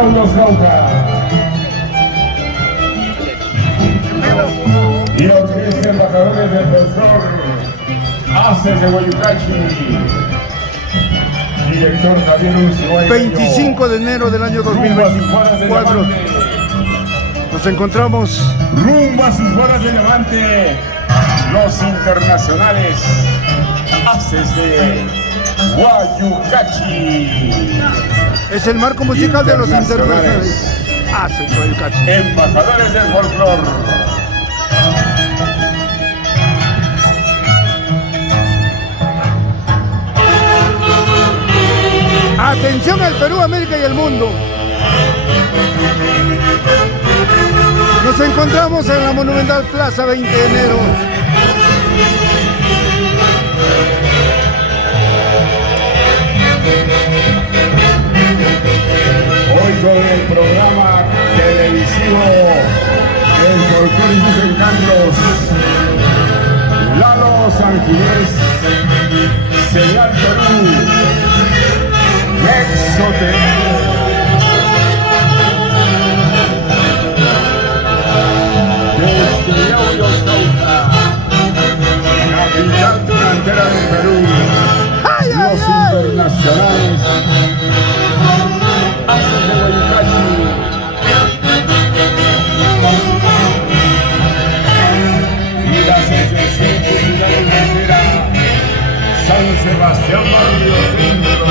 Yaunos Cauca. Y los 10 embajadores del profesor Aces de Guayucachi. Director Javier Uruguay. 25 de enero del año 2024. Nos encontramos rumbo a sus bolas de Levante. Los internacionales Aces de Guayucachi. Es el marco musical de los internacionales Aces de Guayucachi. Embajadores del folclor. Atención al Perú, América y el mundo. Nos encontramos en la Monumental Plaza 20 de enero. Hoy con el programa televisivo El Folclor y sus Encantos, Lalo Sanginés, Señal Perú, Exote. Desde Yaunos Cauca, capital tunantera del Perú, los internacionales Aces de Guayucachi. Y la Asociación Cultural Extranjera San Sebastián Barrio Centro.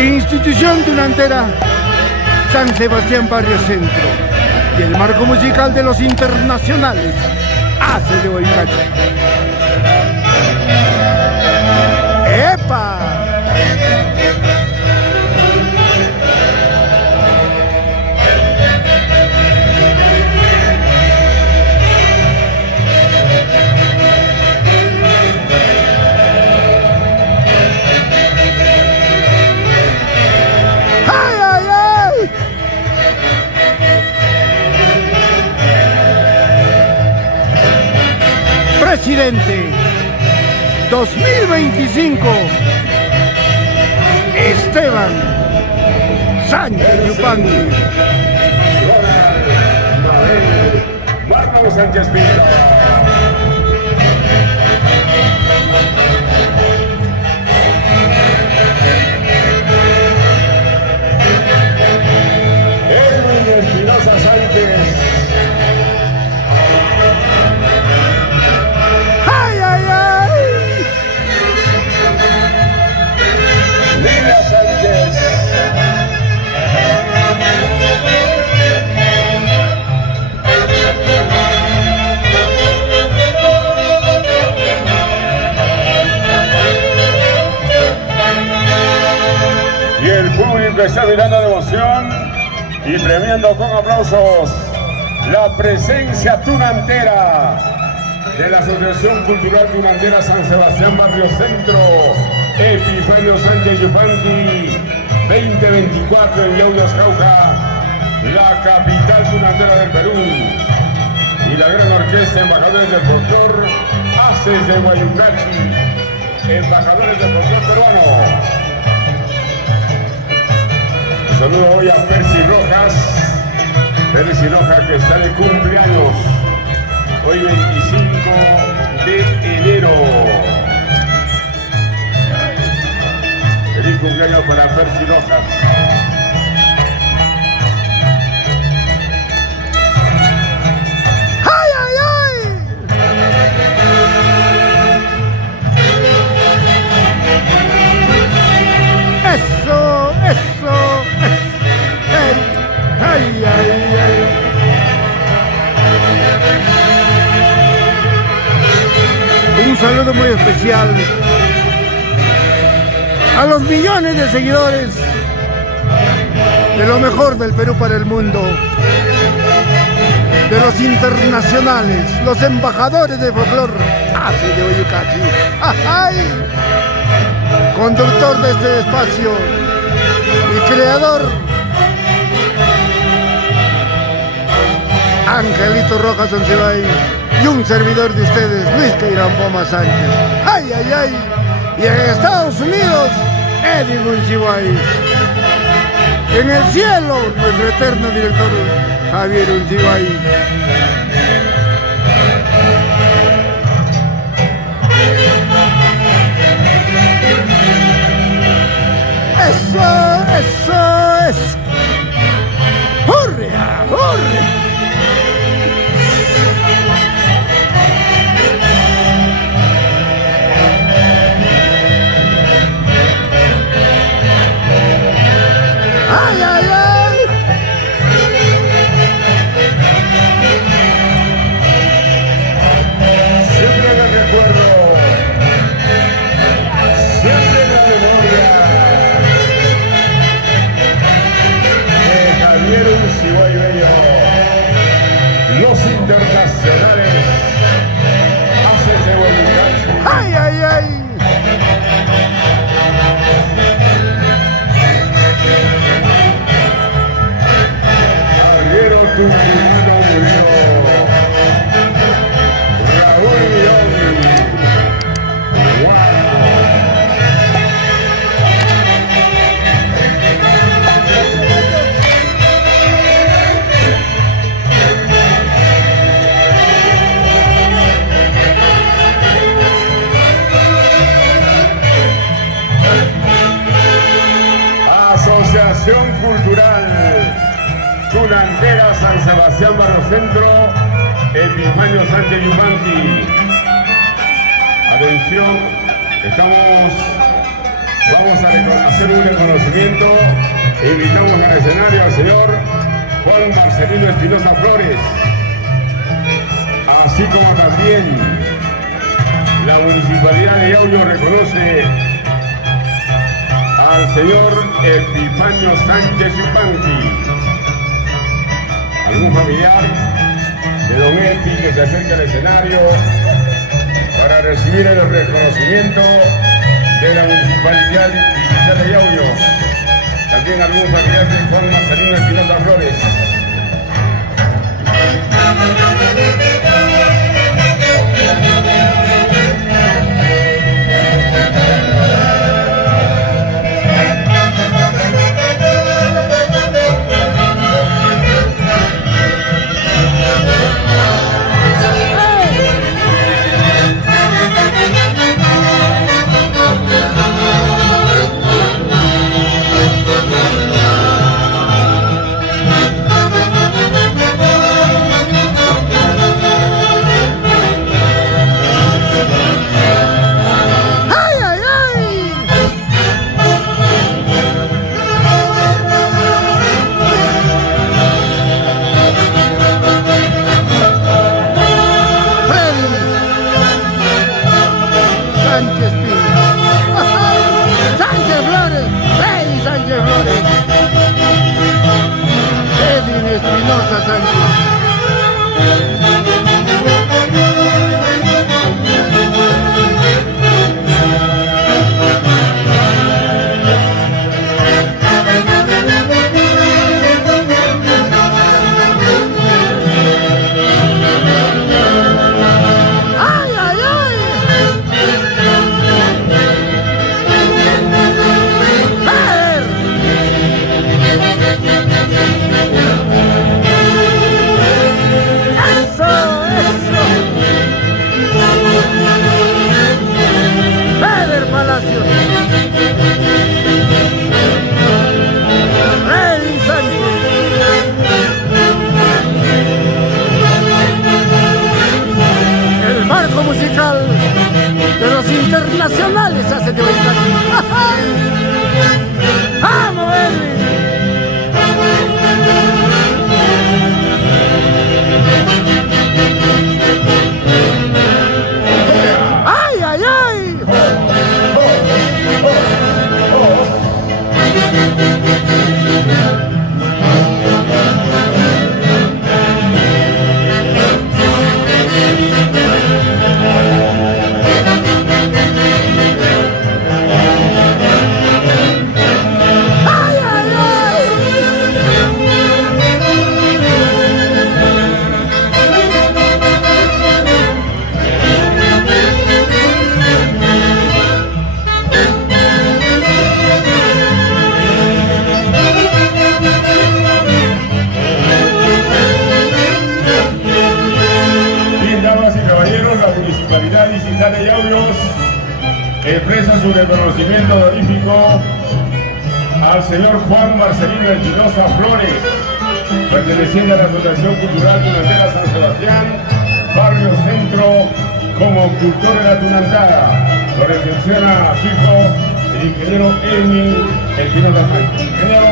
Institución tunantera San Sebastián Barrio Centro y el marco musical de los internacionales Aces de Guayucachi. ¡Epa! Presidente 2025 Esteban Sánchez Yupanqui. Marcos Sánchez Pinto. Edwin Espinosa Sánchez. Lidia Sánchez. Y el público está mirando de emoción y premiando con aplausos la presencia tunantera de la Asociación Cultural Tunantera San Sebastián Barrio Centro. Epifanio Sánchez Yupanqui 2024 en Yaunos Cauca, la capital tunantera del Perú. Y la gran orquesta Embajadores del Folclor Aces de Guayucachi, embajadores del folclor peruano. Saludo hoy a Percy Rojas que está de cumpleaños hoy 25 de enero. Feliz cumpleaños para Percy Rojas. ¡Ay, ay, ay! ¡Eso, eso! ¡Ay, ay, ay, ay! Un saludo muy especial a los millones de seguidores de lo mejor del Perú para el mundo, de los internacionales, los embajadores de folclor Aces de Guayucachi. ¡Ay! Conductor de este espacio y creador Angelito Rojas Oncibay y un servidor de ustedes, Luis Cairán Poma Sánchez. ¡Ay, ay, ay! Y en Estados Unidos, Eddie Oncibay. En el cielo, nuestro eterno director, Javier Oncibay. Eso es. ¡Hurria! ¡Hurria! ¡Ay, ay, ay! Siempre me recuerdo, siempre la memoria de Javier Oncibay Bello. Los internacionales hacen de voluntad. ¡Ay, ay, ay! Arriero Tucumano murió. Raúl León. ¡Wow! Asociación Cultural Tunantera San Sebastián Barrio Centro, Epifanio Sánchez Yupanqui. Atención, vamos a hacer un reconocimiento e invitamos al escenario al señor Juan Marcelino Espinosa Flores, así como también la Municipalidad de Yauyos reconoce al señor Epifanio Sánchez Yupanqui. ¿Algún familiar de don Epi que se acerque al escenario para recibir el reconocimiento de la Municipalidad de Yauyos? También algún familiar de Juan Marcelino Espinosa Flores. Espinosa Sánchez. expresa su reconocimiento honorífico al señor Juan Marcelino Espinosa Flores, perteneciente a la Asociación Cultural Tunantera San Sebastián, Barrio Centro, como cultor de la Tunantara. Lo recepciona a su hijo, el ingeniero Emil Espinosa Flores. Ingeniero.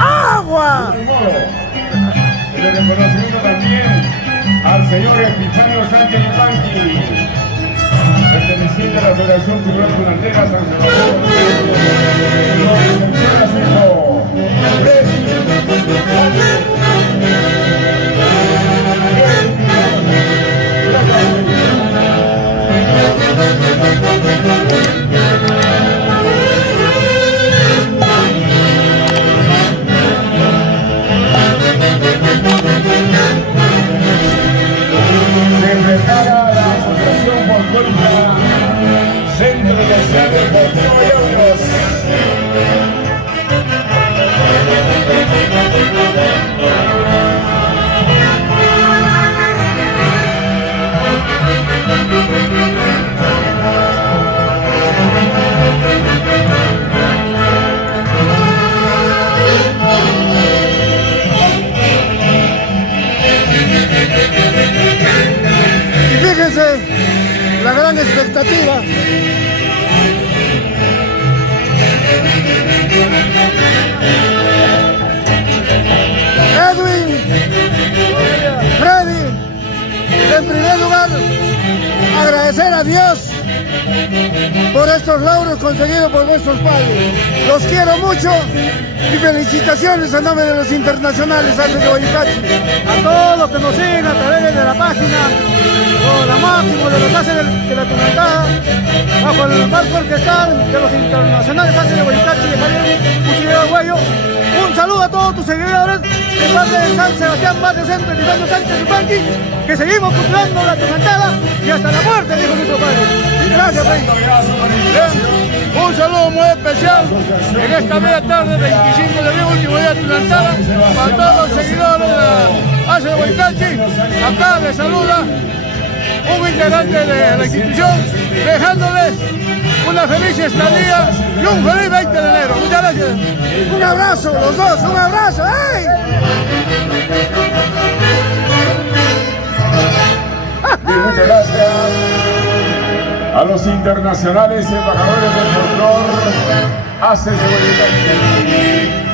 ¡Agua! Y el reconocimiento también al señor Epifanio Sánchez Yupanqui, perteneciente a la Asociación Cultural Tunantera San Sebastián. Lo recepciona a su hijo, se prepara la Asociación Folclórica Centro Universidad Deportivo Yaunos. Y fíjense, la gran expectativa. Edwin, Freddy, en primer lugar, agradecer a Dios por estos logros conseguidos por vuestros padres. Los quiero mucho y felicitaciones a nombre de los internacionales Haces de Guayucachi. A todos los que nos siguen a través de la página, con la máxima de los Haces de la Tunantara, bajo el marco orquestal de los internacionales Haces de Guayucachi de Javier Cuchillero Arguello. Un saludo a todos tus seguidores de parte de San Sebastián, Barrio Centro, Epifanio Sánchez Yupanqui, que seguimos cultivando la Tunantara y hasta la muerte, dijo nuestro padre. Gracias, Rey. Un saludo muy especial en esta bella tarde, 25 de abril, último día de Tunantara, para todos los seguidores de la Haces de Guayucachi. Acá les saluda un integrante de la institución, dejándoles una feliz estadía y un feliz 20 de enero. Muchas gracias. Un abrazo, los dos, un abrazo. ¡Ay! Y muchas gracias a los internacionales embajadores del folclor Haces de Guayucachi.